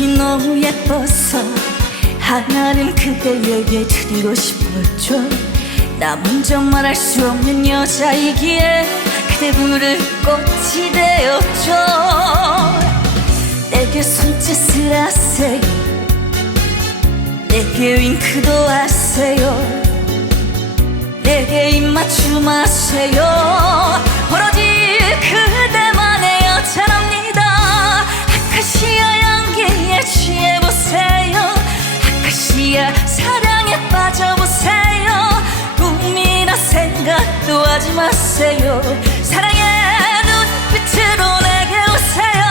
모습이 너무 예뻐서 하나는 그대에게 드리고 싶었죠. 나 먼저 말할 수 없는 여자이기에 그대 부를 꽃이 되었죠. 내게 손짓을 하세요. 내게 윙크도 하세요. 내게 입맞춤 하세요. 오로지 그대만의 여자랍니다. 아카시아 향기에 취해보세요. 아카시아 사랑에 빠져보세요. 꿈이나 생각도 하지 마세요. 사랑의 눈빛으로 내게 오세요.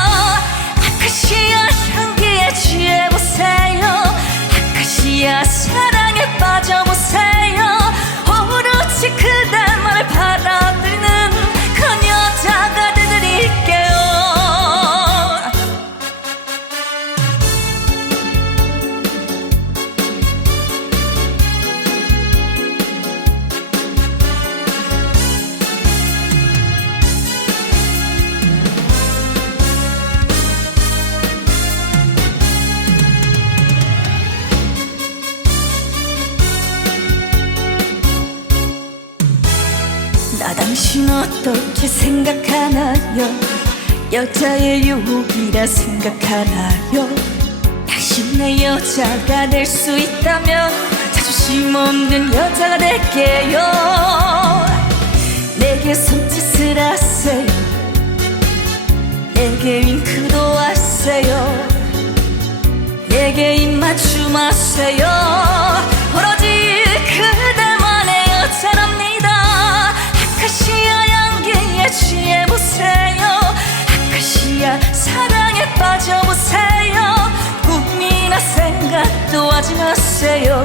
아카시아 향기에 취해보세요. 아카시아 사랑에 빠져보세요. 오로지 그대만을 받아들이는 그런 여자가 되드릴게요. 나 당신 어떻게 생각하나요? 여자의 유혹이라 생각하나요? 당신 내 여자가 될 수 있다면 자존심 없는 여자가 될게요. 내게 손짓을 하세요. 내게 윙크도 하세요. 내게 입맞춤 하세요. 오로지 그대만의 여자랍니다. 아카시아 향기에 취해보세요. 아카시아 사랑에 빠져보세요. 꿈이나 생각도 하지 마세요.